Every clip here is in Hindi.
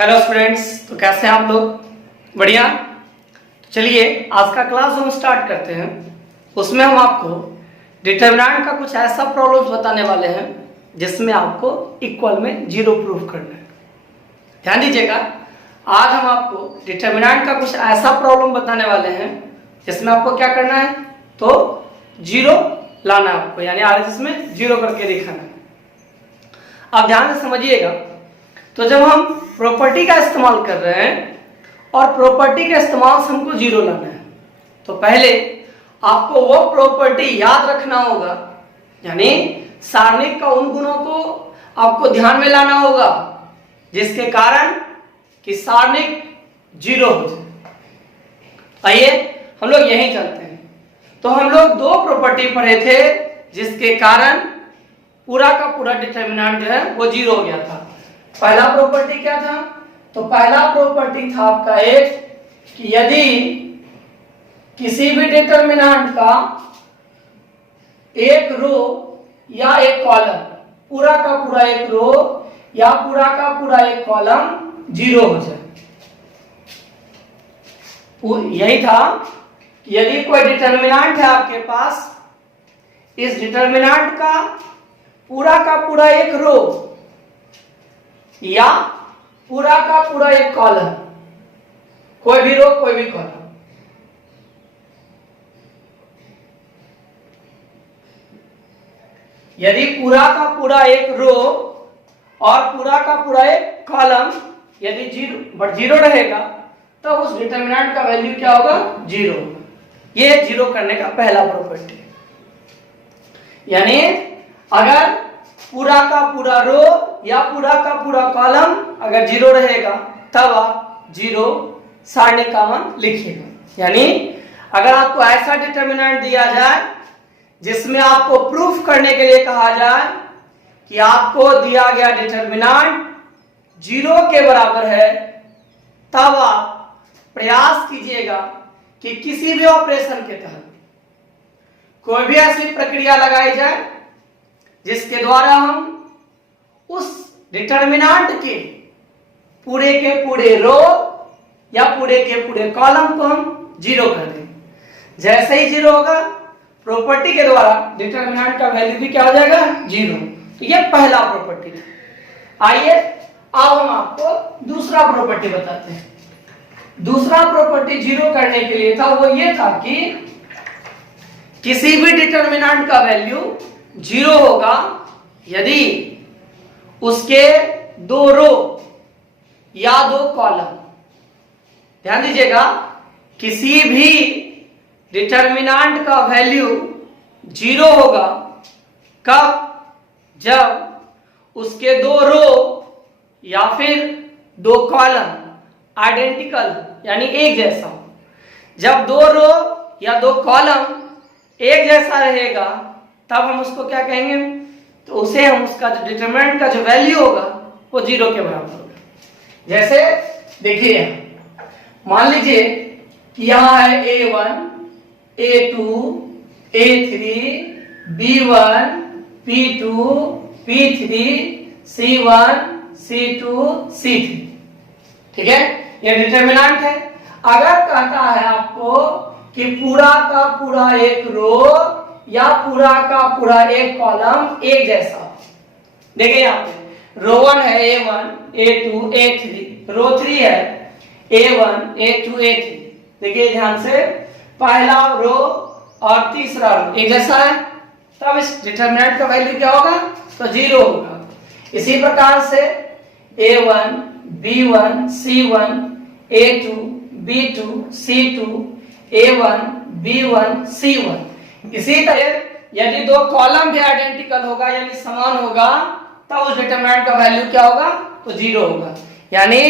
हेलो स्टूडेंट्स, तो कैसे हैं आप लोग? बढ़िया। तो चलिए आज का क्लास हम स्टार्ट करते हैं। उसमें हम आपको डिटरमिनेंट का कुछ ऐसा प्रॉब्लम बताने वाले हैं जिसमें आपको इक्वल में जीरो प्रूफ करना है। ध्यान दीजिएगा, आज हम आपको डिटरमिनेंट का कुछ ऐसा प्रॉब्लम बताने वाले हैं जिसमें आपको क्या करना है, तो जीरो लाना है आपको, यानी आरएचएस में जीरो करके दिखाना है। आप ध्यान से समझिएगा। तो जब हम प्रॉपर्टी का इस्तेमाल कर रहे हैं और प्रॉपर्टी के इस्तेमाल से हमको जीरो लाना है, तो पहले आपको वो प्रॉपर्टी याद रखना होगा, यानी सारणिक का उन गुणों को आपको ध्यान में लाना होगा जिसके कारण कि सारणिक जीरो हो जाए। आइए हम लोग यहीं चलते हैं। तो हम लोग दो प्रॉपर्टी पढ़े थे जिसके कारण पूरा का पूरा डिटरमिनेंट जो है वो जीरो हो गया था। पहला प्रॉपर्टी क्या था? तो पहला प्रॉपर्टी था आपका एक कि यदि किसी भी डिटरमिनेंट का एक रो या एक कॉलम, पूरा का पूरा एक रो या पूरा का पूरा एक कॉलम जीरो हो जाए। यही था कि यदि कोई डिटरमिनेंट है आपके पास, इस डिटरमिनेंट का पूरा एक रो या पूरा का पूरा एक कॉलम, कोई भी रो कोई भी कॉलम, यदि पूरा का पूरा एक रो और पूरा का पूरा एक कॉलम यदि जीरो रहेगा तो उस डिटरमिनेंट का वैल्यू क्या होगा? जीरो। ये जीरो करने का पहला प्रॉपर्टी। यानी अगर पूरा का पूरा रो या पूरा का पूरा कॉलम अगर जीरो रहेगा तब आप जीरो सारणी का मान लिखिएगा। यानी अगर आपको ऐसा डिटरमिनेंट दिया जाए जिसमें आपको प्रूफ करने के लिए कहा जाए कि आपको दिया गया डिटरमिनेंट जीरो के बराबर है, तब आप प्रयास कीजिएगा कि किसी भी ऑपरेशन के तहत कोई भी ऐसी प्रक्रिया लगाई जाए जिसके द्वारा हम उस डिटरमिनेंट के पूरे रो या पूरे कॉलम को हम जीरो कर दें। जैसे ही जीरो होगा प्रॉपर्टी के द्वारा डिटरमिनेंट का वैल्यू भी क्या हो जाएगा? जीरो। तो ये पहला प्रॉपर्टी है। आइए अब हम आपको दूसरा प्रॉपर्टी बताते हैं। दूसरा प्रॉपर्टी जीरो करने के लिए था वो ये था कि किसी भी डिटरमिनेंट का वैल्यू जीरो होगा यदि उसके दो रो या दो कॉलम, ध्यान दीजिएगा, किसी भी डिटरमिनेंट का वैल्यू जीरो होगा कब? जब उसके दो रो या फिर दो कॉलम आइडेंटिकल यानी एक जैसा हो। जब दो रो या दो कॉलम एक जैसा रहेगा तब हम उसको क्या कहेंगे? तो उसे हम उसका जो डिटरमिनेंट का जो वैल्यू होगा वो जीरो के बराबर होगा। जैसे देखिए, मान लीजिए कि यहाँ है A1, A2, A3, B1, P2, P3, C1, C2, C3। ठीक है, ये डिटरमिनेंट है। अगर कहता है आपको कि पूरा का पूरा एक रो या पूरा का पूरा एक कॉलम एक जैसा, देखिए यहाँ पे रो 1 है A1, A2, A3, रो 3 है A1, A2, A3। देखिए ध्यान से, पहला रो और तीसरा रो एक जैसा है, तब इस डिटरमिनेंट का वैल्यू क्या होगा? तो जीरो होगा। इसी प्रकार से A1, B1, C1, A2, B2, C2, A1, B1, C1। इसी तरह यदि दो कॉलम भी आइडेंटिकल होगा यानी समान होगा तब उस डिटरमिनेंट का वैल्यू क्या होगा? तो जीरो होगा। यानी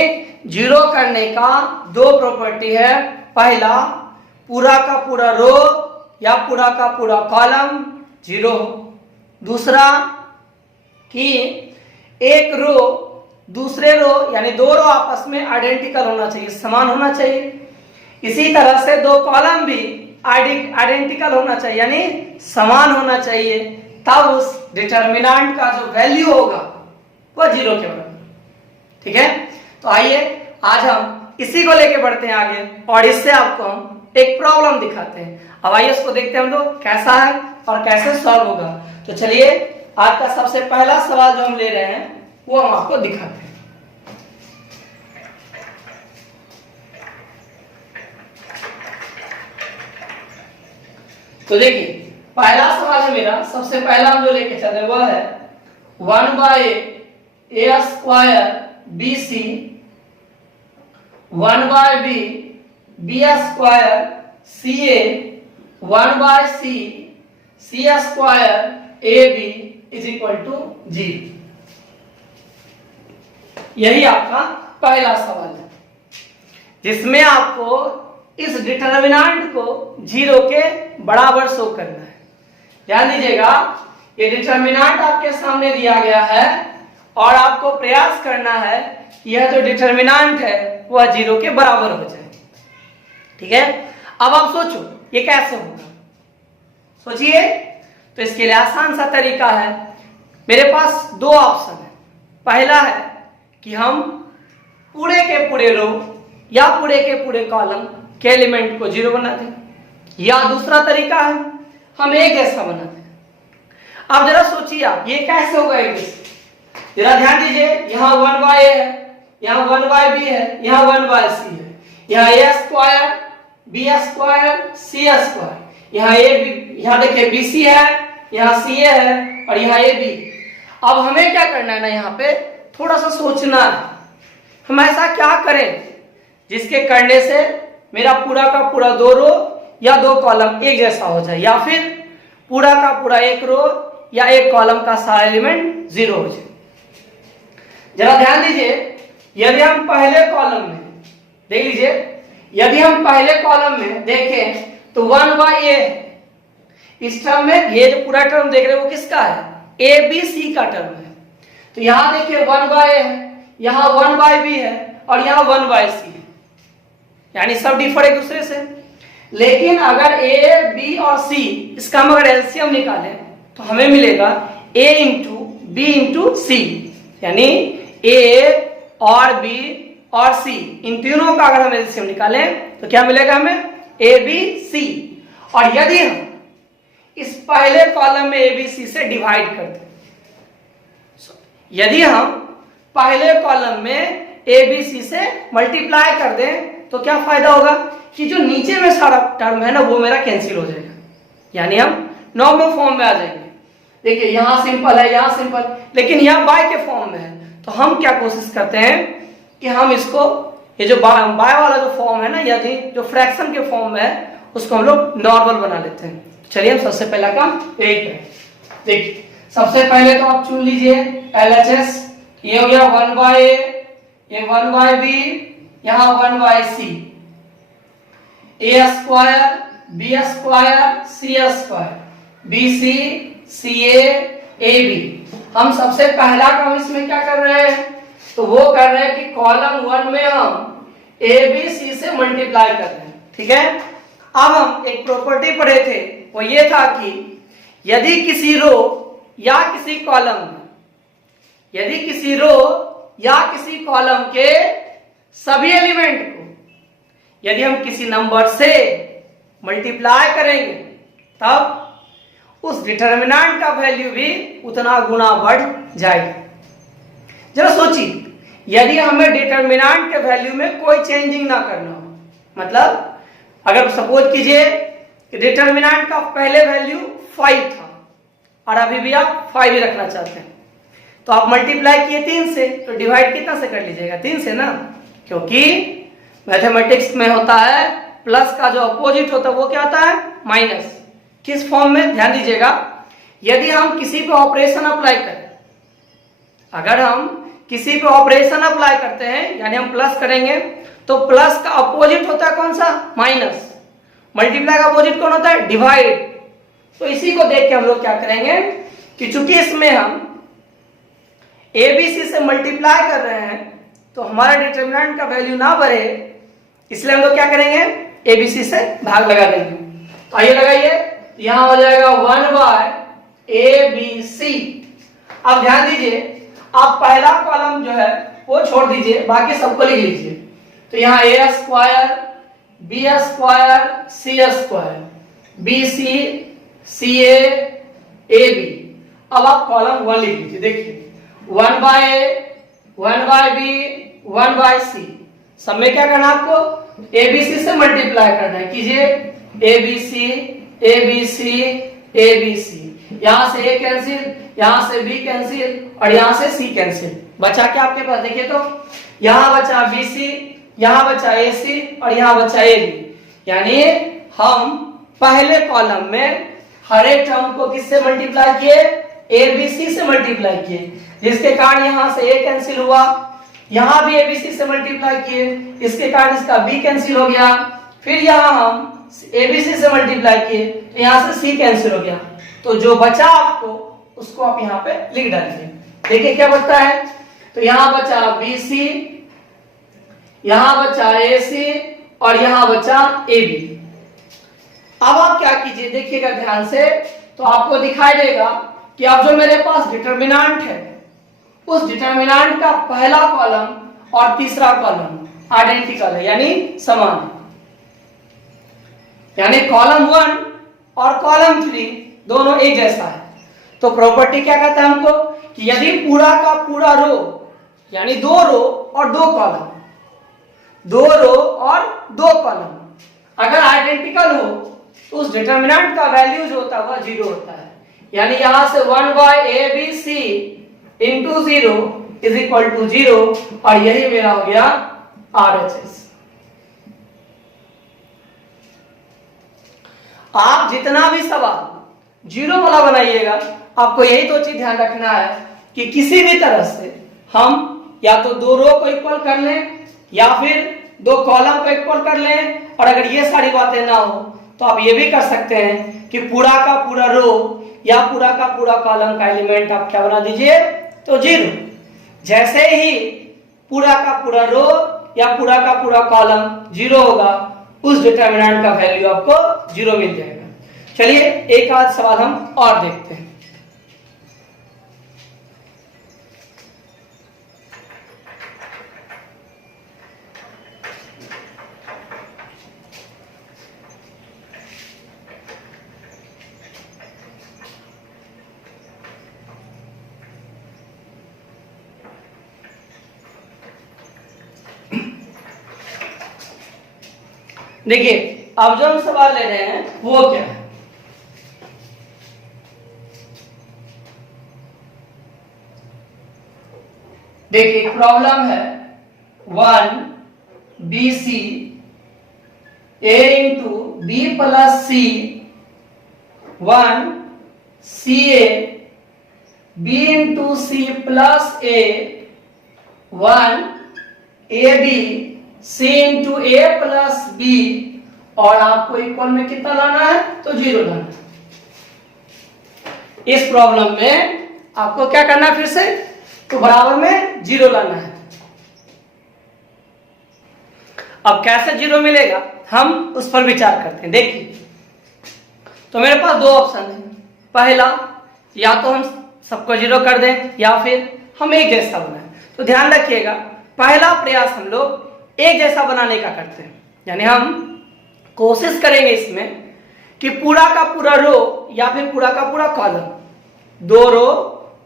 जीरो करने का दो प्रॉपर्टी है। पहला, पूरा का पूरा रो या पूरा का पूरा कॉलम जीरो। दूसरा कि एक रो दूसरे रो यानी दो रो आपस में आइडेंटिकल होना चाहिए, समान होना चाहिए। इसी तरह से दो कॉलम भी आइडेंटिकल होना चाहिए यानी समान होना चाहिए, तब उस डिटरमिनेंट का जो वैल्यू होगा वह जीरो के बराबर। ठीक है, तो आइए आज हम इसी को लेके बढ़ते हैं आगे और इससे आपको हम एक प्रॉब्लम दिखाते हैं। अब आइए उसको देखते हैं हम लोग कैसा है और कैसे सॉल्व होगा। तो चलिए आज का सबसे पहला सवाल जो हम ले रहे हैं वो हम आपको दिखाते हैं। तो देखिए पहला सवाल है मेरा, सबसे पहला हम जो लेके चल रहे वह है 1/a square bc 1/b b square ca 1/c c square ab is equal to 0। यही आपका पहला सवाल है जिसमें आपको इस डिटरमिनेंट को 0 के बराबर शो करना है। ध्यान दीजिएगा ये डिटरमिनेंट आपके सामने दिया गया है और आपको प्रयास करना है कि यह जो डिटरमिनेंट है वह 0 के बराबर हो जाए। ठीक है, अब आप सोचो ये कैसे होगा, सोचिए। तो इसके लिए आसान सा तरीका है, मेरे पास दो ऑप्शन है। पहला है कि हम पूरे के पूरे रो या पूरे के पूरे कॉलम के एलिमेंट को 0 बना दें, या दूसरा तरीका है हम एक जैसा बना दें। अब जरा सोचिए आप ये कैसे होगा एक जैसे। जरा ध्यान दीजिए, यहाँ 1/a है, यहाँ 1/b है, यहाँ 1/c है, यहाँ a square b square c square, यहाँ यहाँ देखिए bc है, यहाँ ca है और यहाँ ab। अब हमें क्या करना है ना, यहाँ पे थोड़ा सा सोचना है हम ऐसा क्या करें जिसके करने से मेरा पूरा का पूरा 2 रो या 2 कॉलम एक जैसा हो जाए, या फिर पूरा का पूरा 1 रो या 1 कॉलम का सारा एलिमेंट 0 हो जाए। जरा ध्यान दीजिए, यदि हम पहले कॉलम में देख लीजिए, यदि हम पहले कॉलम में देखें तो 1/a है। इस टर्म में ये जो पूरा टर्म देख रहे हैं वो किसका है, abc का टर्म है। तो यहां देखिए 1/a है, यहां 1/b है और यहां 1/c है, यानी सब डिफर एक दूसरे से। लेकिन अगर a b और c इसका हम अगर एलसीएम निकालें तो हमें मिलेगा a into b into c, यानी a और b और c इन तीनों का अगर हम एलसीएम निकालें तो क्या मिलेगा हमें a b c। और यदि हम इस पहले कॉलम में a b c से डिवाइड कर दें, यदि हम पहले कॉलम में a b c से मल्टीप्लाई कर दें तो क्या फायदा होगा कि जो नीचे में सारा टर्म है ना वो मेरा कैंसिल हो जाएगा, यानी हम नॉर्मल फॉर्म में आ जाएंगे। देखिए यहां सिंपल है, यहां सिंपल, लेकिन यहां बाय के फॉर्म में है। तो हम क्या कोशिश करते हैं कि हम इसको ये जो बाय वाला जो फॉर्म है ना, या जो फ्रैक्शन के फॉर्म में है उसको हम लोग नॉर्मल बना लेते हैं। चलिए हम सबसे पहला काम यही करें। देखिए सबसे पहले तो आप चुन लीजिए LHS, ये हो गया 1/a, ये 1/b, यहाँ 1/c, a square b square c square bc ca ab। हम सबसे पहला काम इसमें क्या कर रहे हैं, तो वो कर रहे हैं कि कॉलम 1 में हम abc से मल्टीप्लाई कर रहे हैं। ठीक है, अब हम एक प्रॉपर्टी पढ़े थे, वो ये था कि यदि किसी रो या किसी कॉलम में, यदि किसी रो या किसी कॉलम के सभी एलिमेंट को यदि हम किसी नंबर से मल्टीप्लाई करेंगे तब उस डिटरमिनेंट का वैल्यू भी उतना गुना बढ़ जाएगा। जरा सोचिए, यदि हमें डिटरमिनेंट के वैल्यू में कोई चेंजिंग ना करना हो, मतलब अगर सपोज कीजिए कि डिटरमिनेंट का पहले वैल्यू 5 था और अभी भी आप 5 ही रखना चाहते हैं, तो आप मल्टीप्लाई किए 3 से, तो डिवाइड कितना से कर लीजिएगा, 3 से ना, क्योंकि मैथमेटिक्स में होता है प्लस का जो अपोजिट होता है वो क्या होता है, माइनस। किस फॉर्म में, ध्यान दीजिएगा, यदि हम किसी पे ऑपरेशन अप्लाई करें, अगर हम किसी पे ऑपरेशन अप्लाई करते हैं यानी हम प्लस करेंगे तो प्लस का अपोजिट होता है कौन सा, माइनस। मल्टीप्लाई का अपोजिट कौन होता है, डिवाइड। तो इसी को देख के हम लोग क्या करेंगे कि चूंकि इसमें हम ABC से मल्टीप्लाई कर रहे हैं तो हमारा डिटरमिनेंट का वैल्यू ना बढ़े, इसलिए हम लोग क्या करेंगे, ABC से भाग लगा देंगे। तो आइए लगाइए, यहां हो जाएगा 1/ABC। अब ध्यान दीजिए, आप पहला कॉलम जो है वो छोड़ दीजिए, बाकी सबको लिख लीजिए। तो यहाँ A square, B square, C square, B C, C A B. अब आप कॉलम 1 लिख लीजिए। देखिए 1 by A, 1 by B, 1 by C. सब में क्या करना है आपको? ए बी सी से मल्टीप्लाई करना है। कीजिए A B C, A B C, A B C. यहां से ए कैंसिल, यहां से बी कैंसिल और यहां से सी कैंसिल। बचा क्या आपके पास? देखिए तो यहां बचा बी सी, यहां बचा ए सी और यहां बचा ए बी। यानी हम पहले कॉलम में हर एक टर्म को किससे मल्टीप्लाई किए? ए बी सी से मल्टीप्लाई किए, जिसके कारण यहां से ए कैंसिल हुआ, यहां भी एबीसी से मल्टीप्लाई किए, इसके कारण इसका बी कैंसिल हो गया। फिर यहां हम एबीसी से मल्टीप्लाई किए तो यहां से सी कैंसिल हो गया। तो जो बचा आपको उसको आप यहां पे लिख डालिए। देखिए क्या बचता है? तो यहां बचा बीसी, यहां बचा एसी और यहां बचा एबी। अब आप क्या कीजिए, देखिएगा ध्यान से, तो आपको दिखाई देगा कि अब जो मेरे पास डिटरमिनेंट है, उस डिटरमिनेंट का पहला कॉलम और तीसरा कॉलम आइडेंटिकल है, यानी समान है। यानी कॉलम 1 और कॉलम 3 दोनों एक जैसा है। तो प्रॉपर्टी क्या कहता है हमको कि यदि पूरा का पूरा रो, यानी 2 रो और 2 कॉलम, 2 रो और 2 कॉलम अगर आइडेंटिकल हो तो उस डिटरमिनेंट का वैल्यू जो होता है वह 0 होता है। यानी यहां से 1 by A B C into 0 is equal to 0 और यही मेरा हो गया RHS। आप जितना भी सवाल 0 वाला बनाइएगा, आपको यही तो चीज ध्यान रखना है कि किसी भी तरह से हम या तो 2 रो को इक्वल कर लें या फिर 2 कॉलम को इक्वल कर लें, और अगर ये सारी बातें ना हो तो आप ये भी कर सकते हैं कि पूरा का पूरा रो या पूरा का पूरा कॉलम का एलिमेंट आप क्या बना दीजिए, तो 0। जैसे ही पूरा का पूरा रो या पूरा का पूरा कॉलम 0 होगा, उस डिटरमिनेंट का वैल्यू आपको 0 मिल जाएगा। चलिए एक आध सवाल हम और देखते हैं। देखिए अब जो हम सवाल ले रहे हैं वो क्या है? देखिए प्रॉब्लम है 1 BC A into B plus C 1 CA B into C plus A 1 AB C into A plus B, और आपको इक्वल में कितना लाना है, तो 0 लाना है। इस प्रॉब्लम में आपको क्या करना है, फिर से तो बराबर में 0 लाना है। अब कैसे 0 मिलेगा हम उस पर विचार करते हैं। देखिए तो मेरे पास 2 ऑप्शन है। पहला, या तो हम सबको 0 कर दें या फिर हम एक जैसा बनाएं। तो ध्यान रखिएगा, पहला प्रयास हम लोग एक जैसा बनाने का करते हैं, यानी हम कोशिश करेंगे इसमें कि पूरा का पूरा रो या फिर पूरा का पूरा कॉलम, 2 रो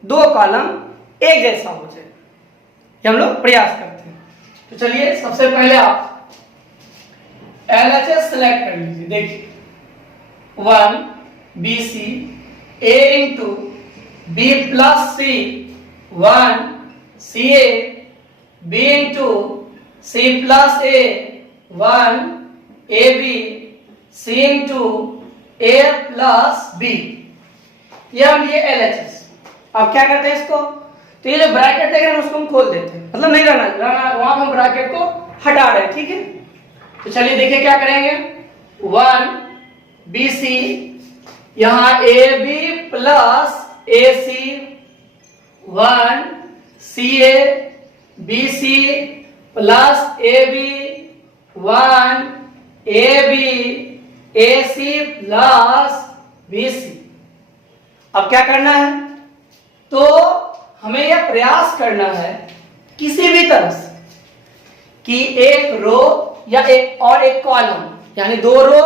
2 कॉलम एक जैसा हो जाए, ये हम लोग प्रयास करते हैं। तो चलिए सबसे पहले आप LHS सेलेक्ट कर लीजिए। देखिए 1 BC A into B plus C 1 CA B into C plus A 1 AB C into A plus B, ये हम ये LHS। अब क्या करते हैं इसको, तो ये जो ब्रैकेट देख रहे हैं उसको हम खोल देते हैं, मतलब नहीं रहना वहां हम ब्रैकेट को हटा रहे हैं, ठीक है। तो चलिए देखिए क्या करेंगे, 1 BC यहां AB plus AC 1 CA BC plus AB 1 AB AC plus BC। अब क्या करना है, तो हमें यह प्रयास करना है किसी भी तरह से कि एक रो या एक कॉलम, यानी 2 रो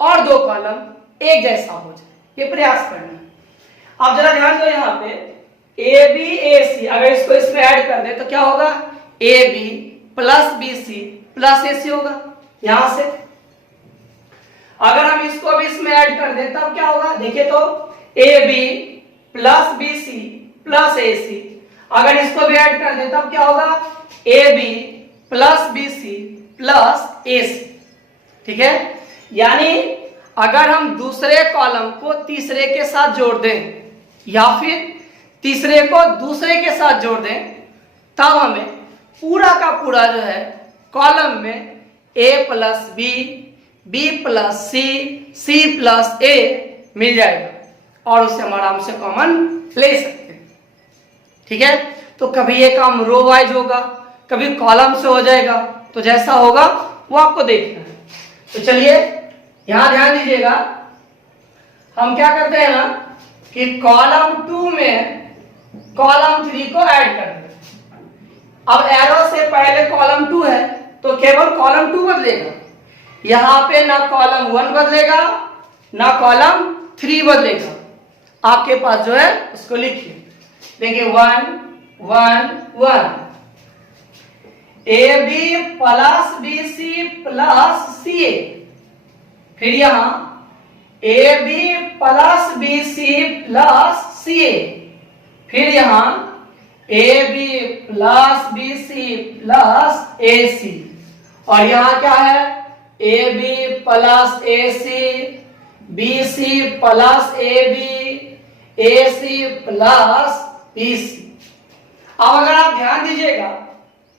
और 2 कॉलम एक जैसा हो जाए, ये प्रयास करना है। आप जरा ध्यान दो, यहाँ पे ए बी ए सी, अगर इसको इसमें ऐड कर दे तो क्या होगा, A B plus B C plus A C होगा। यहां से अगर हम इसको भी इसमें ऐड कर दे तब क्या होगा, देखिए तो A B plus B C plus A C, अगर इसको भी ऐड कर दे तब क्या होगा, A B plus B C plus A C. ठीक है, यानी अगर हम दूसरे कॉलम को तीसरे के साथ जोड़ दें या फिर तीसरे को दूसरे के साथ जोड़ दें, तब हमें पूरा का पूरा जो है कॉलम में a plus B, B plus C, C plus A मिल जाएगा और उसे हम आराम से कॉमन ले सकते हैं। ठीक है, तो कभी ये काम रो वाइज होगा, कभी कॉलम से हो जाएगा, तो जैसा होगा वो आपको देखना है। तो चलिए यहां ध्यान दीजिएगा, हम क्या करते हैं ना कि कॉलम 2 में कॉलम 3 को ऐड कर दें। अब एरो से पहले कॉलम 2 है तो केवल कॉलम 2 बदलेगा, यहां पे ना कॉलम 1 बदलेगा ना कॉलम 3 बदलेगा। आपके पास जो है उसको लिखिए, देखिए 1 1 1, A B plus B C plus C A, फिर यहां A B plus B C plus C A, फिर यहां A B plus B C plus A C, और यहां क्या है, A B plus A C, B C plus A B, A C plus B C. अब अगर आप ध्यान दीजिएगा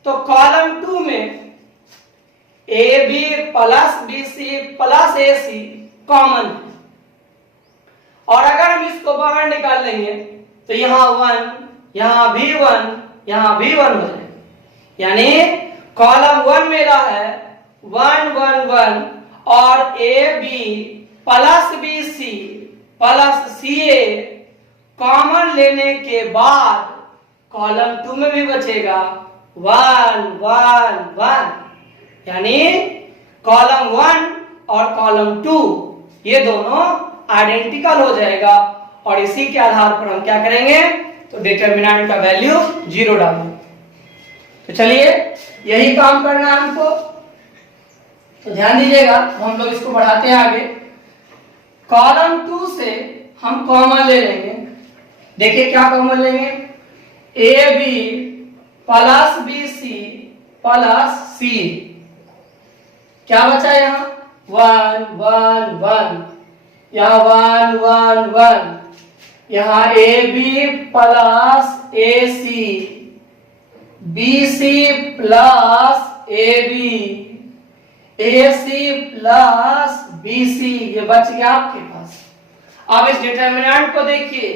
तो कॉलम 2 में A B plus B C plus A C common है, और अगर हम इसको बाहर निकाल लेंगे तो यहां 1, यहां भी 1, यहां भी 1 हो जाएगा, यानी कॉलम 1 मेरा है 1 1 1, और A B plus B C plus C A common लेने के बाद कॉलम 2 में भी बचेगा 1 1 1, यानी कॉलम 1 और कॉलम 2 ये दोनों आइडेंटिकल हो जाएगा, और इसी के आधार पर हम क्या करेंगे, तो डिटरमिनेंट का वैल्यू 0 डालेंगे। तो चलिए यही काम करना है हमको, तो ध्यान दीजिएगा, हम लोग इसको बढ़ाते हैं आगे। कॉलम 2 से हम कॉमन ले लेंगे, देखिए क्या कॉमन लेंगे, A B plus B C plus C, क्या बचा यहां 1 1 1, यहां 1 1 1, यहां A B plus A C, B C plus A B, A C plus B C, ये बच गया आपके पास। अब इस डिटरमिनेंट को देखिए,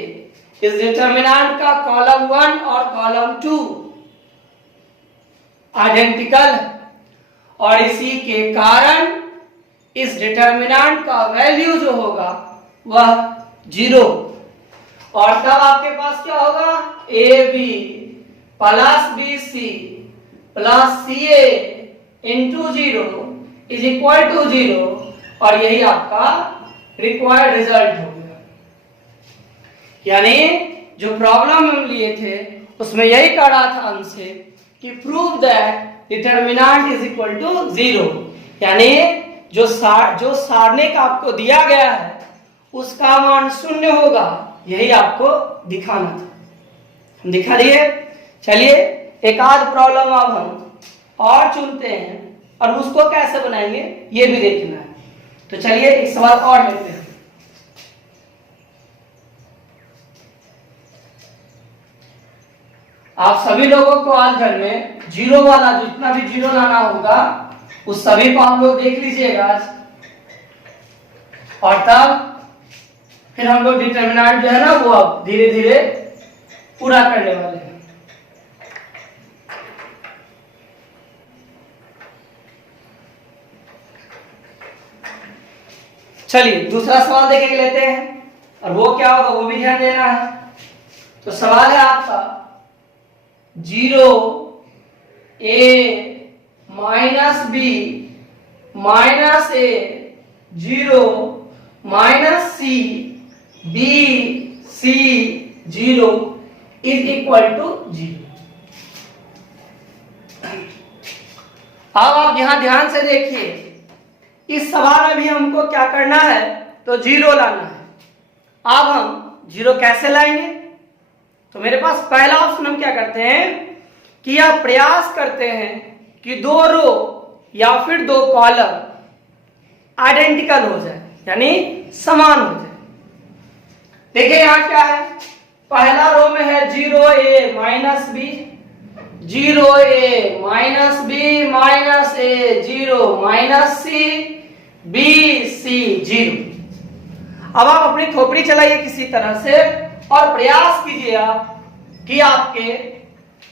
इस डिटरमिनेंट का कॉलम 1 और कॉलम 2 आइडेंटिकल है, और इसी के कारण इस डिटरमिनेंट का वैल्यू जो होगा वह 0, और तब आपके पास क्या होगा, A B plus B C plus C A into 0 is equal to 0, और यही आपका रिक्वायर्ड रिजल्ट हो गया। यानी जो प्रॉब्लम हम लिए थे उसमें यही कह रहा था हमसे कि prove that determinant is equal to 0, यानी जो सारणिक आपको दिया गया है उसका मान 0 होगा, यही आपको दिखाना था, हम दिखा दिए। चलिए एक आध प्रॉब्लम अब हम और चुनते हैं और उसको कैसे बनाएंगे ये भी देखना है। तो चलिए एक सवाल और लेते हैं। आप सभी लोगों को आज घर में 0 वाला जितना भी 0 लाना होगा उस सभी को आप लोग देख लीजिएगा आज, और तब फिर हम लोग डिटरमिनेंट जो है ना वो अब धीरे धीरे पूरा करने वाले हैं। चलिए दूसरा सवाल देख लेते हैं, और वो क्या होगा वो भी ध्यान देना है। तो सवाल है आपका 0 A minus B minus A 0 minus C B C 0 is equal to 0। अब आप यहां ध्यान से देखिए, इस सवाल में भी हमको क्या करना है, तो 0 लाना है। अब हम 0 कैसे लाएंगे, तो मेरे पास पहला ऑप्शन हम क्या करते हैं कि यह प्रयास करते हैं कि 2 रो या फिर 2 कॉलम आइडेंटिकल हो जाए, यानी समान हो जाए। देखिए यहां क्या है, पहला रो में है 0a minus B 0a minus B minus A 0 minus C B C 0। अब आप अपनी खोपड़ी चलाइए किसी तरह से और प्रयास कीजिए आप कि आपके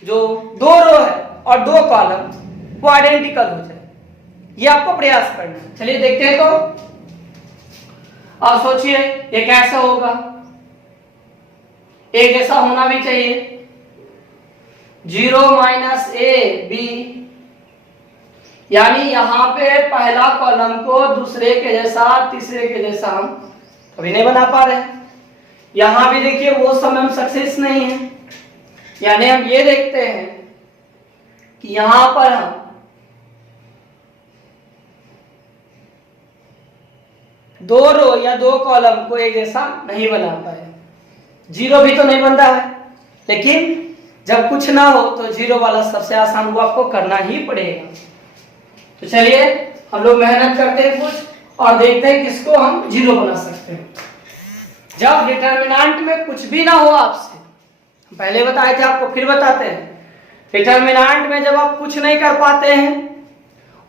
जो 2 रो है और 2 कॉलम वो आइडेंटिकल हो जाए। ये आपको प्रयास करना है। चलिए देखते हैं। तो अब सोचिए ये कैसे होगा, एक जैसा होना भी चाहिए। 0 माइनस ए बी, यानी यहां पे पहला कॉलम को दूसरे के जैसा तीसरे के जैसा हम कभी नहीं बना पा रहे। यहां भी देखिए वो समय हम सक्सेस नहीं है, यानी हम ये देखते हैं कि यहां पर हम 2 रो या 2 कॉलम को एक जैसा नहीं बना पाए। 0 भी तो नहीं बन रहा है, लेकिन जब कुछ ना हो तो 0 वाला सबसे आसान, वो आपको करना ही पड़ेगा। तो चलिए हम लोग मेहनत करते हैं कुछ और देखते हैं किसको हम 0 बना सकते हैं। जब डिटर्मिनेंट में कुछ भी ना हो आपसे, पहले बताए थे आपको फिर बताते हैं, डिटर्मिनेंट में जब आप कुछ नहीं कर पाते हैं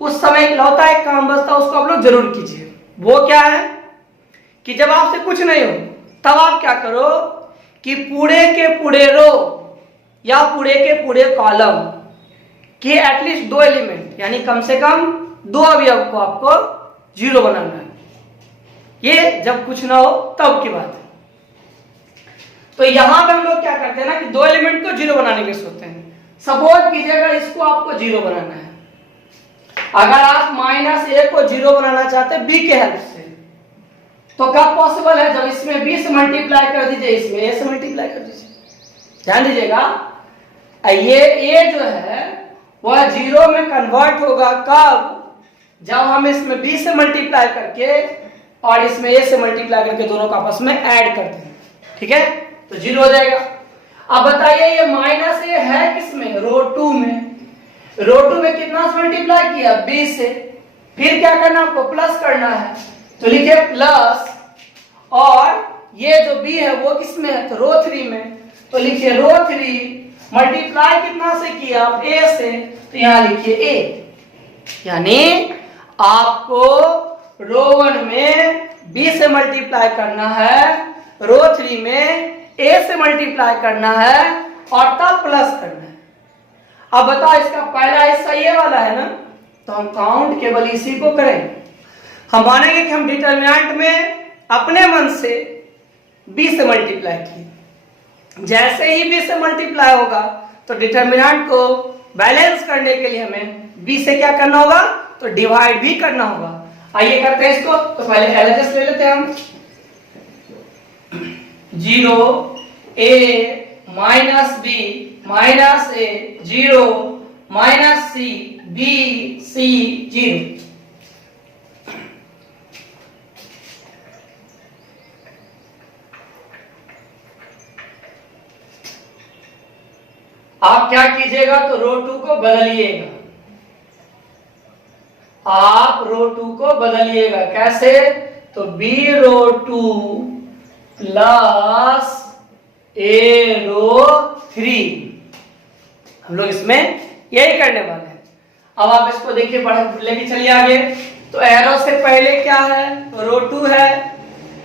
उस समय इकलौता एक काम बचता है, उसको आप लोग जरूर कीजिए। वो क्या है कि जब आपसे कुछ नहीं हो तब आप क्या करो कि पूरे के पूरे रो या पूरे के पूरे कॉलम के एटलीस्ट 2 एलिमेंट, यानी कम से कम 2 अवयव को आपको 0 बनाना है। ये जब कुछ ना हो तब की बात है। तो यहां पे हम लोग क्या करते हैं ना कि 2 एलिमेंट को 0 बनाने के सोचते हैं। सपोज कीजिएगा इसको आपको 0 बनाना है, अगर आप माइनस ए को 0 बनाना चाहते हैं बी के हेल्प से, तो कब पॉसिबल है, जब इसमें बी से मल्टीप्लाई कर दीजिए, इसमें ए से मल्टीप्लाई कर दीजिए। ध्यान दीजिएगा, ये ए जो है वह 0 में कन्वर्ट होगा कब, जब हम इसमें बी से मल्टीप्लाई करके और इसमें ए से मल्टीप्लाई करके दोनों को आपस में ऐड करते हैं। ठीक है, तो 0 हो जाएगा। अब बताइए ये माइनस ए है किसमें, रो 2 में। रो 2 में कितना से मल्टीप्लाई किया, बी से, फिर क्या करना आपको प्लस करना है, तो लिखिए प्लस, और ये जो बी है वो किसमें है, तो रो 3 में, तो लिखिए रो 3 मल्टीप्लाई कितना से किया, ए से, तो यहां लिखिए ए। यानी आपको रो 1 में बी से मल्टीप्लाई करना है, रो 3 में ए से मल्टीप्लाई करना है और तब प्लस करना है। अब बताओ इसका पहला हिस्सा ये वाला है ना, तो हम काउंट केवल इसी को करें। हम मानेंगे कि हम डिटरमिनेंट में अपने मन से बी से मल्टीप्लाई किए, जैसे ही बी से मल्टीप्लाई होगा तो डिटरमिनेंट को बैलेंस करने के लिए हमें बी से क्या करना होगा, तो डिवाइड भी करना होगा। आइए करते हैं इसको। तो पहले एलएचएस ले लेते हैं हम। 0 A minus B minus A 0 minus C B C 0। आप क्या कीजिएगा, तो रो 2 को बदलिएगा। आप रो 2 को बदलिएगा कैसे, तो बी रो 2 प्लस ए रो 3। हम लोग इसमें यही करने वाले हैं। अब आप इसको देखिए, पढ़ लेके चलिए आगे। तो एरो से पहले क्या है, तो रो 2 है।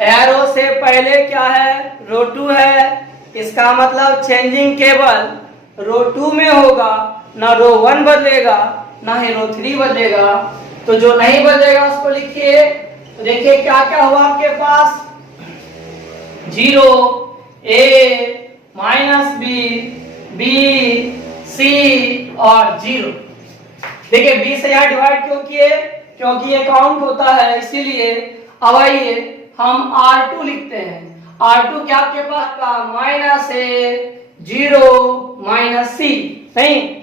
एरो से पहले क्या है, रो 2 है। इसका मतलब चेंजिंग केवल रो 2 में होगा, ना रो 1 बदलेगा ना ही रो 3 बदलेगा। तो जो नहीं बदलेगा उसको लिखिए। तो देखिए क्या क्या हुआ आपके पास, 0 A minus B B C और 0। देखिए b से यहाँ डिवाइड क्यों किए, क्योंकि ये काउंट होता है इसीलिए। अब आइए हम R2 लिखते हैं। R2 क्या आपके पास का माइनस है 0 माइनस सी, नहीं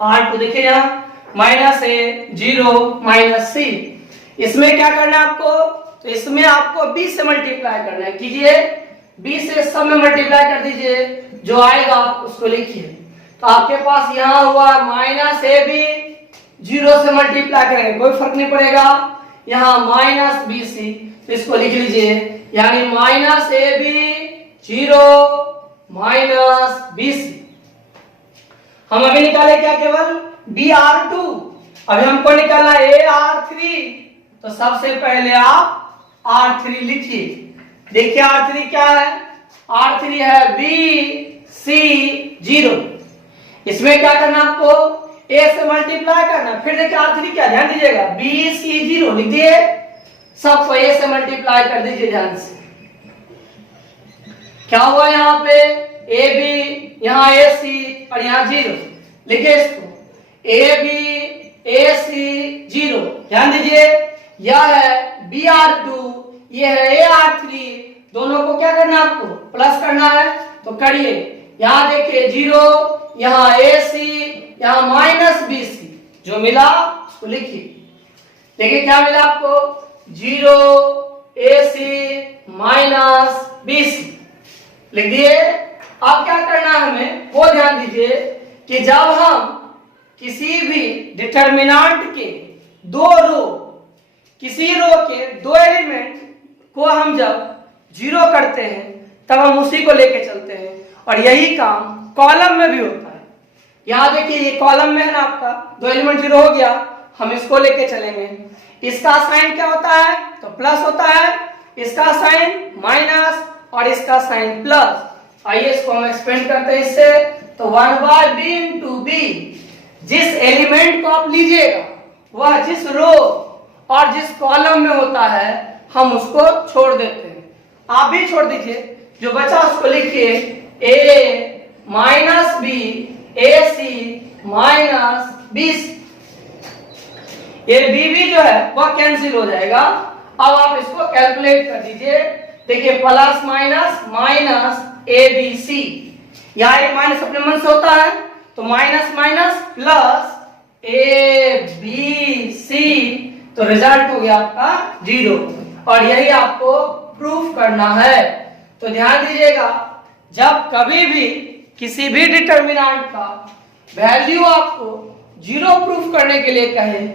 R2 देखिए यहाँ माइनस है 0 माइनस सी। इसमें क्या करना है आपको, तो इसमें आपको b से मल्टीप्लाई करना है। कीजिए b से सब में मल्टीप्लाई कर दीजिए, जो आएगा उसको लिखिए। तो आपके पास यहाँ हुआ माइनस ए बी, 0 से मल्टीप्लाई करेंगे कोई फर्क नहीं पड़ेगा, यहाँ माइनस बी सी, तो इसको लिख लीजिए, यानी minus A B 0 minus B C. हम अभी निकाले क्या, केवल बी आर टू। अभी हमको निकालना ए आर थ्री, तो सबसे पहले आप R3 लिखिए। देखिए R3 क्या है, R3 है BC0। इसमें क्या करना आपको, A से मल्टीप्लाई करना, फिर देखिए R3 क्या, ध्यान दीजिएगा BC0 लिख दिए, सबको A से मल्टीप्लाई कर दीजिए ध्यान से। क्या हुआ यहाँ पे AB, यहाँ AC और यहाँ 0, लिखिए इसको AB AC 0। ध्यान दीजिए यह है BR2, ये है AR3, दोनों को क्या करना है आपको, प्लस करना है, तो करिए। यहाँ देखिए 0, यहाँ AC, यहाँ माइनस BC, जो मिला उसको लिखिए। देखिए क्या मिला आपको, 0 AC माइनस BC लिख दिए। अब क्या करना है हमें, वो ध्यान दीजिए कि जब हम किसी भी डिटरमिनेंट के दो रो, किसी रो के दो एलिमेंट को हम जब 0 करते हैं तब हम उसी को लेके चलते हैं, और यही काम कॉलम में भी होता है। यहां देखिए ये कॉलम में है ना आपका, दो एलिमेंट 0 हो गया, हम इसको लेके चलेंगे। इसका साइन क्या होता है, तो प्लस होता है, इसका साइन माइनस और इसका साइन प्लस। आइए इसको हम एक्सपेंड करते हैं इससे, तो 1/b इंटू बी, जिस एलिमेंट को आप लीजिएगा वह जिस रो और जिस कॉलम में होता है हम उसको छोड़ देते हैं। आप भी छोड़ दीजिए, जो बचा उसको लिखिए a minus B A C minus B C. ये बी भी जो है वह कैंसिल हो जाएगा। अब आप इसको कैलकुलेट कर दीजिए। देखिए plus minus minus A B C, यहाँ एक माइनस अपने मन से होता है, तो minus minus plus A B C, तो रिजल्ट हो गया आपका 0। और यही आपको प्रूफ करना है। तो ध्यान दीजिएगा, जब कभी भी किसी भी डिटरमिनेंट का वैल्यू आपको 0 प्रूफ करने के लिए कहे,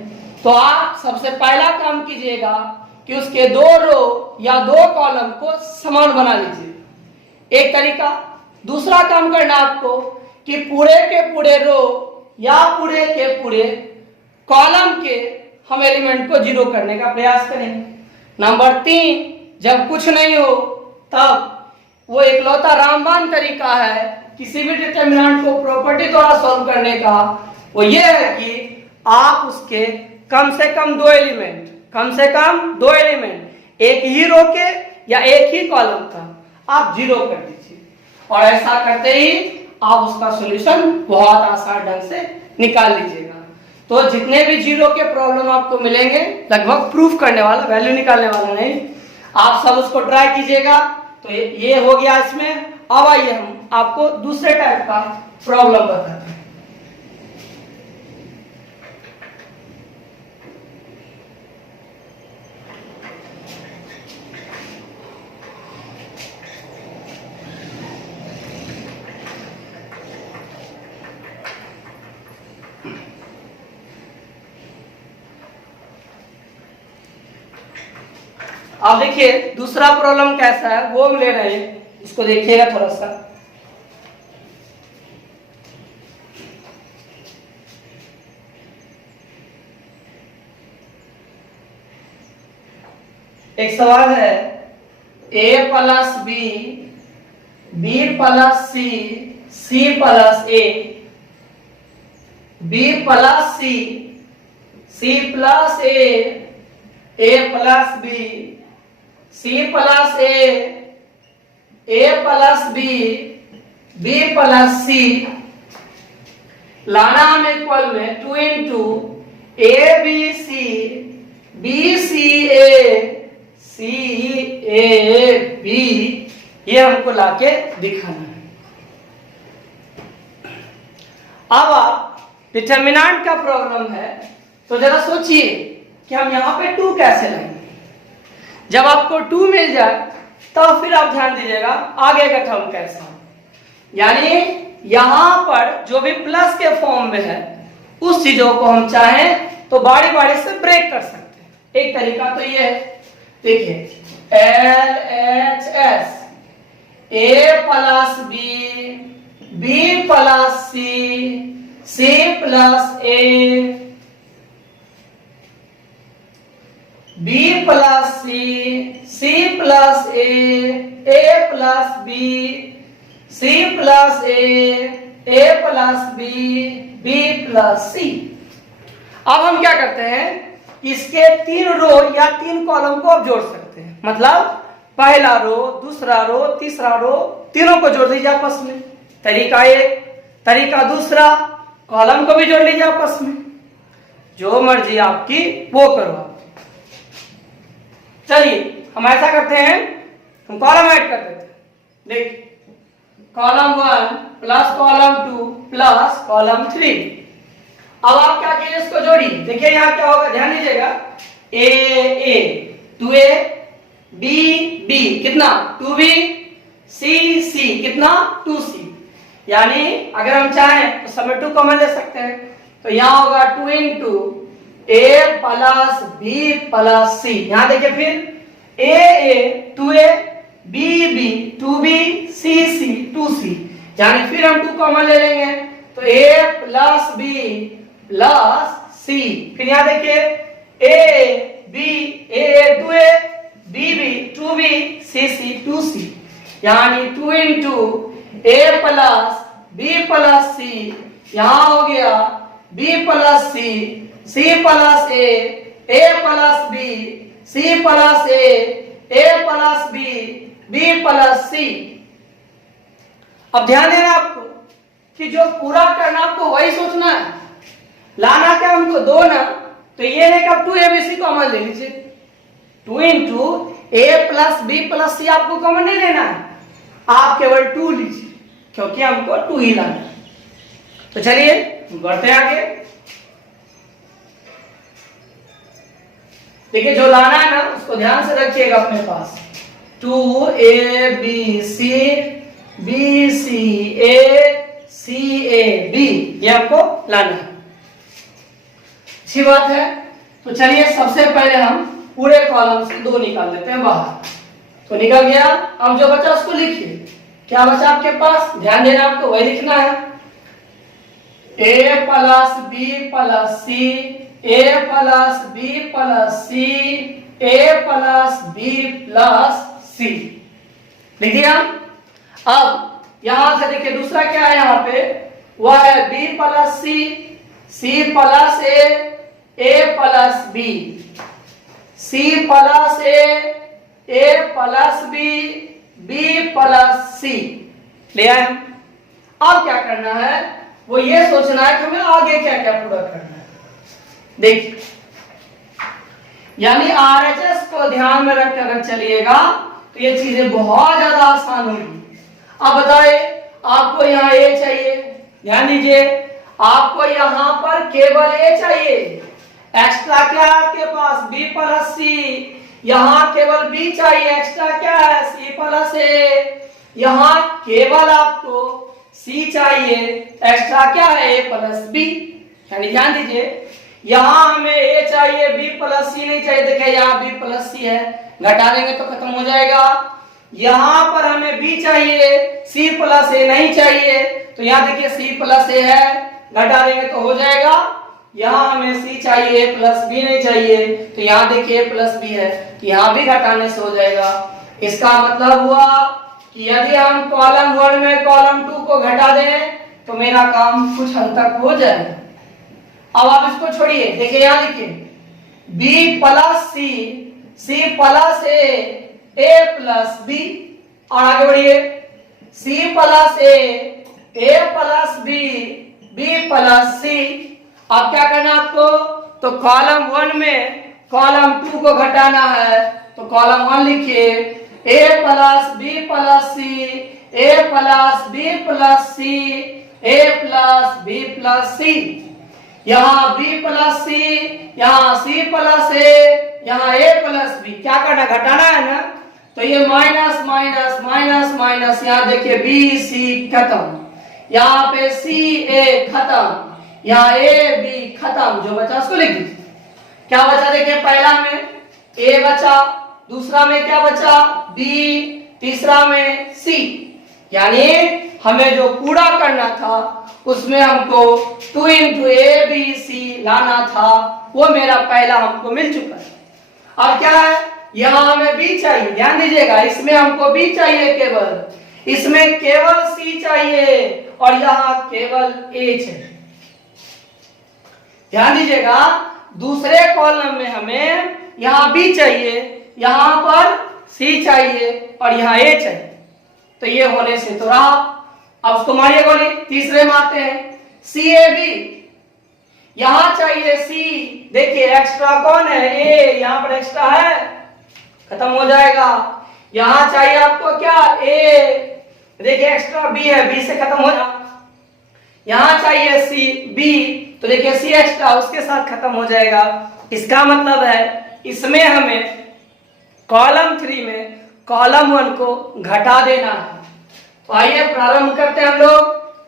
तो आप सबसे पहला काम कीजिएगा कि उसके दो रो या दो कॉलम को समान बना लीजिए, एक तरीका। दूसरा काम करना आपको कि पूरे के पूरे रो या पूरे के पूरे कॉलम के हम एलिमेंट को 0 करने का प्रयास करेंगे। नंबर 3, जब कुछ नहीं हो तब वो एकलौता रामबाण तरीका है किसी भी डिटरमिनेंट को प्रॉपर्टी द्वारा सॉल्व करने का, वो ये है कि आप उसके कम से कम दो एलिमेंट, कम से कम दो एलिमेंट एक ही रो के या एक ही कॉलम का आप 0 कर दीजिए, और ऐसा करते ही आप उसका सॉल्यूशन बहुत आसान ढंग से निकाल लीजिएगा। तो जितने भी 0 के प्रॉब्लम आपको मिलेंगे लगभग प्रूफ करने वाला, वैल्यू निकालने वाला नहीं, आप सब उसको ट्राई कीजिएगा। तो ये हो गया इसमें। अब आइए हम आपको दूसरे टाइप का प्रॉब्लम बताते हैं। अब देखिए दूसरा प्रॉब्लम कैसा है वो हम ले रहे हैं, इसको देखिएगा थोड़ा सा। एक सवाल है a plus B, B plus C, C plus A, B plus C, C plus A plus B, C plus A plus B, B plus C, लाना हमें इक्वल में 2 into A B C B C A B, ये हमको लाके दिखाना है। अब आप डिटर्मिनेंट का प्रॉब्लम है, तो जरा सोचिए कि हम यहां पे 2 कैसे लाएंगे। जब आपको 2 मिल जाए तो फिर आप ध्यान दीजिएगा आगे का टर्म कैसा, यानी यहां पर जो भी प्लस के फॉर्म में है उस चीजों को हम चाहें तो बारी बारी से ब्रेक कर सकते हैं। एक तरीका तो ये है, देखिए LHS A plus B plus C plus A B plus C plus A plus B C plus A plus B plus C। अब हम क्या करते हैं, इसके 3 रो या 3 कॉलम को अब जोड़ सकते हैं। मतलब पहला रो, दूसरा रो, तीसरा रो, तीनों को जोड़ लीजिए आपस में। तरीका एक, तरीका दूसरा, कॉलम को भी जोड़ लीजिए आपस में। जो मर्जी आपकी वो करो आप। चलिए हम ऐसा करते हैं, हम कॉलम ऐड कर देते हैं। देखिए column 1 plus column 2 plus column 3। अब आप क्या कीजिए, इसको जोड़िए। देखिए यहाँ क्या होगा, ध्यान दीजिएगा, A 2A B कितना 2B C कितना 2C। यानी अगर हम चाहें तो सब 2 कॉमन ले सकते हैं, तो यहाँ होगा 2 into A plus B plus C। यहाँ देखिए फिर A 2A B 2B C 2C, यानी फिर हम 2 कॉमन ले लेंगे तो A plus B plus C। फिर यहाँ देखिए A 2A B 2B C 2C, यानी 2 into A plus B plus C, यहाँ हो गया B plus C plus A plus B C plus A plus B plus C। अब ध्यान देना आपको कि जो पूरा करना आपको वही सोचना है, लाना क्या हमको 2 ना, तो ये है कि अब 2ABC कॉमन ले लीजिए। 2 into A plus B plus C आपको कॉमन नहीं लेना है, आप केवल 2 लीजिए क्योंकि हमको 2 ही लाना है। तो चलिए बढ़ते हैं आगे। देखिए जो लाना है ना उसको ध्यान से रखिएगा अपने पास। 2ABC BCA CAB, ये हमको लाना है। अच्छी बात है। तो चलिए सबसे पहले हम पूरे कॉलम से 2 निकाल लेते हैं बाहर। तो निकल गया, अब जो बचा उसको लिखिए। क्या बचा आपके पास, ध्यान देना आपको वही लिखना है। A plus B plus C, A plus B plus C, A plus B plus C, लिख दिया। अब यहां से देखिए दूसरा क्या है, यहाँ पे वह है B plus C plus A plus B, C plus A plus B plus C ले आए। अब क्या करना है, वो ये सोचना है कि हमें आगे क्या क्या पूरा करना है। देखिए यानी RHS को ध्यान में रखकर अगर चलिएगा तो ये चीजें बहुत ज्यादा आसान होगी। अब बताइए आपको यहाँ A चाहिए, ध्यान दीजिए आपको यहाँ पर केवल A चाहिए। एक्स्ट्रा क्या है आपके पास, B प्लस C, यहाँ केवल B चाहिए। एक्स्ट्रा क्या है, C प्लस A, यहाँ केवल आपको C चाहिए। एक्स्ट्रा क्या है, A प्लस B। यानी ध्यान दीजिए यहाँ हमें A चाहिए, B प्लस C नहीं चाहिए। देखिए यहाँ B प्लस C है, घटा देंगे तो खत्म हो जाएगा। यहाँ पर हमें B चाहिए, C प्लस A नहीं चाहिए, तो यहाँ देखिए C प्लस A है, घटा देंगे तो हो जाएगा। यहाँ हमें C चाहिए, प्लस B नहीं चाहिए, तो यहाँ देखिए प्लस B है, तो यहाँ भी घटाने से हो जाएगा। इसका मतलब हुआ कि यदि हम कॉलम 1 में कॉलम 2 को घटा दें तो मेरा काम कुछ हद तक हो जाएगा। अब आप इसको छोड़िए, देखिए यहाँ लिखिए B plus C plus A plus B, और आगे बढ़िए C plus A plus B plus C. अब क्या करना आपको, तो कॉलम 1 में कॉलम 2 को घटाना है, तो कॉलम 1 लिखिए ए प्लस बी प्लस सी, ए प्लस बी प्लस सी, ए प्लस बी प्लस सी। यहाँ बी प्लस सी, यहाँ सी प्लस ए, यहाँ ए प्लस बी। क्या करना, घटाना है ना, तो ये माइनस माइनस माइनस माइनस, यहाँ देखिए बी सी खत्म, यहाँ पे सी ए खत्म, यहाँ ए बी खत्म। जो बचा उसको लिख दीजिए। क्या बचा देखिए, पहला में ए बचा, दूसरा में क्या बचा बी, तीसरा में सी। यानी हमें जो पूरा करना था उसमें हमको 2 इंटू ए बी सी लाना था, वो मेरा पहला हमको मिल चुका है। अब क्या है, यहाँ हमें बी चाहिए, ध्यान दीजिएगा, इसमें हमको बी चाहिए केवल, इसमें केवल सी चाहिए और यहाँ केवल ए चाहिए। ध्यान दीजिएगा, दूसरे कॉलम में हमें यहाँ बी चाहिए, यहाँ पर सी चाहिए और यहाँ ए चाहिए, तो ये होने से तो रहा। अब उसको मारिए गोली। तीसरे में आते हैं सी ए बी, यहां चाहिए सी, देखिए एक्स्ट्रा कौन है ए, यहां पर एक्स्ट्रा है, खत्म हो जाएगा। यहां चाहिए आपको क्या ए, देखिए एक्स्ट्रा बी है, बी से खत्म हो जाएगा। यहां चाहिए सी बी, तो देखिए सी एक्स्ट्रा उसके साथ खत्म हो जाएगा। इसका मतलब है इसमें हमें कॉलम 3 में कॉलम 1 को घटा देना है। तो आइए प्रारंभ करते हैं हम लोग,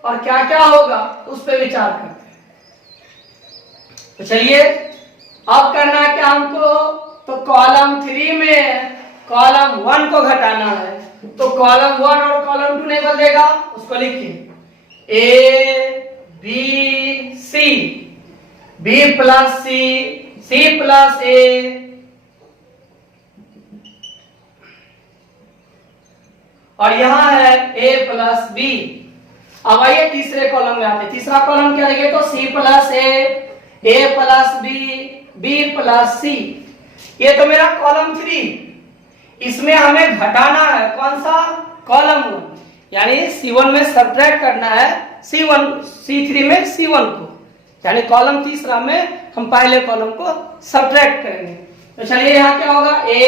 और क्या क्या होगा उस पर विचार करते हैं। तो चलिए अब करना है क्या हमको, तो कॉलम 3 में कॉलम 1 को घटाना है, तो कॉलम 1 और कॉलम 2 नहीं बदलेगा, उसको लिखिए A B C, B plus C, C plus A, और यहां है a प्लस बी। अब आइए तीसरे कॉलम में आते हैं। तीसरा कॉलम क्या लिखे, तो c plus A plus B, B plus सी। ये तो मेरा कॉलम 3, इसमें हमें घटाना है कौन सा, कॉलम 1, यानी C1 में सब्ट्रैक्ट करना है C3 में C1 को, यानी कॉलम तीसरा में हम पहले कॉलम को सब्ट्रैक्ट करेंगे। तो चलिए यहाँ क्या होगा, ए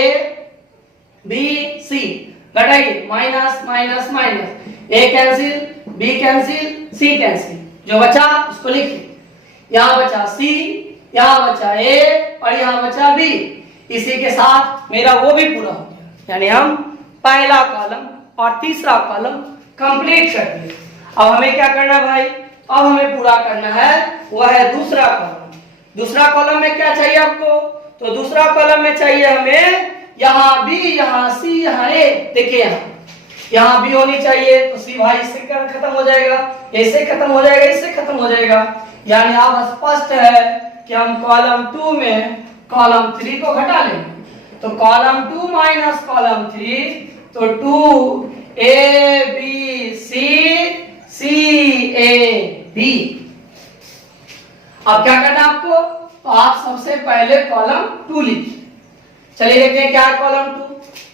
बी सी, घटाइए minus minus minus, A cancel, B cancel, C cancel, जो बचा उसको लिखिए। यहाँ बचा सी, यहाँ बचा ए और यहाँ बचा बी। इसी के साथ मेरा वो भी पूरा हो गया, यानी हम पहला कॉलम और तीसरा कॉलम कंप्लीट कर दिए। अब हमें क्या करना है भाई, अब हमें पूरा करना है, वह है दूसरा कॉलम। दूसरा कॉलम में क्या चाहिए आपको, तो दूसरा कॉलम में चाहिए हमें यहाँ बी, यहाँ सी, यहाँ ए। देखिए यहाँ बी होनी चाहिए, तो सी भाई इससे खत्म हो जाएगा, इससे खत्म हो जाएगा, इससे खत्म हो जाएगा। यानी अब स्पष्ट है कि हम कॉलम 2 में कॉलम 3 को घटा लेंगे, तो कॉलम 2 माइनस कॉलम 3, तो 2 ए B C, C A B. अब क्या करना आपको, तो आप सबसे पहले कॉलम 2 लिखिए। चलिए देखते हैं क्या है column 2,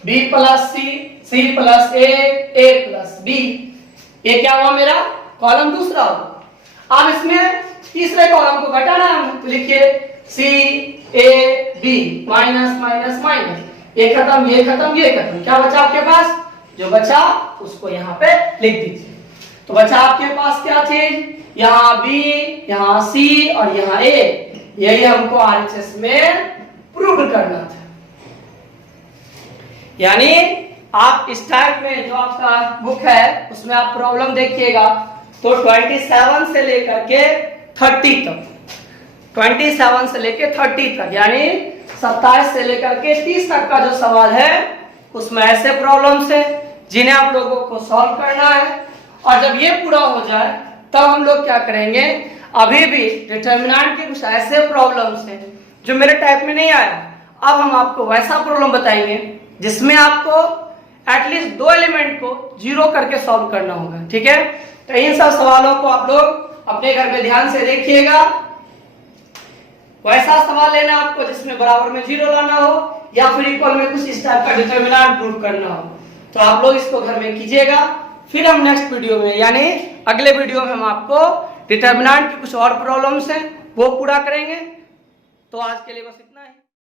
B plus C plus A plus B. ये क्या हुआ मेरा, कॉलम दूसरा हुआ। अब इसमें तीसरे कॉलम को घटाना है, तो लिखिए C A B, minus minus minus, ये खत्म, ये खत्म, ये खत्म। क्या बचा आपके पास, जो बचा उसको यहाँ पे लिख दीजिए। तो बचा आपके पास क्या चीज, यहाँ बी, यहाँ सी और यहाँ ए। यही हमको RHS में प्रूव करना था। यानी आप इस टाइप में जो आपका बुक है उसमें आप प्रॉब्लम देखिएगा, तो 27 से लेकर के 30 तक, 27 से लेकर 30 तक, यानी 27 से लेकर के 30 तक का जो सवाल है उसमें ऐसे प्रॉब्लम्स है जिन्हें आप लोगों को सॉल्व करना है। और जब ये पूरा हो जाए तब हम लोग क्या करेंगे, अभी भी डिटर्मिनेंट के कुछ ऐसे प्रॉब्लम्स हैं जो मेरे टाइप में नहीं आया, अब हम आपको वैसा प्रॉब्लम बताएंगे जिसमें आपको एटलीस्ट 2 एलिमेंट को 0 करके सॉल्व करना होगा। ठीक है, तो इन सब सवालों को आप लोग अपने घर में ध्यान से देखिएगा। वैसा सवाल लेना आपको जिसमें बराबर में 0 लाना हो या फिर इक्वल में कुछ इस टाइप का डिटर्मिनेंट प्रूव करना हो, तो आप लोग इसको घर में कीजिएगा। फिर हम नेक्स्ट वीडियो में यानी अगले वीडियो में हम आपको डिटर्मिनेंट की कुछ और प्रॉब्लम्स हैं वो पूरा करेंगे। तो आज के लिए बस इतना ही।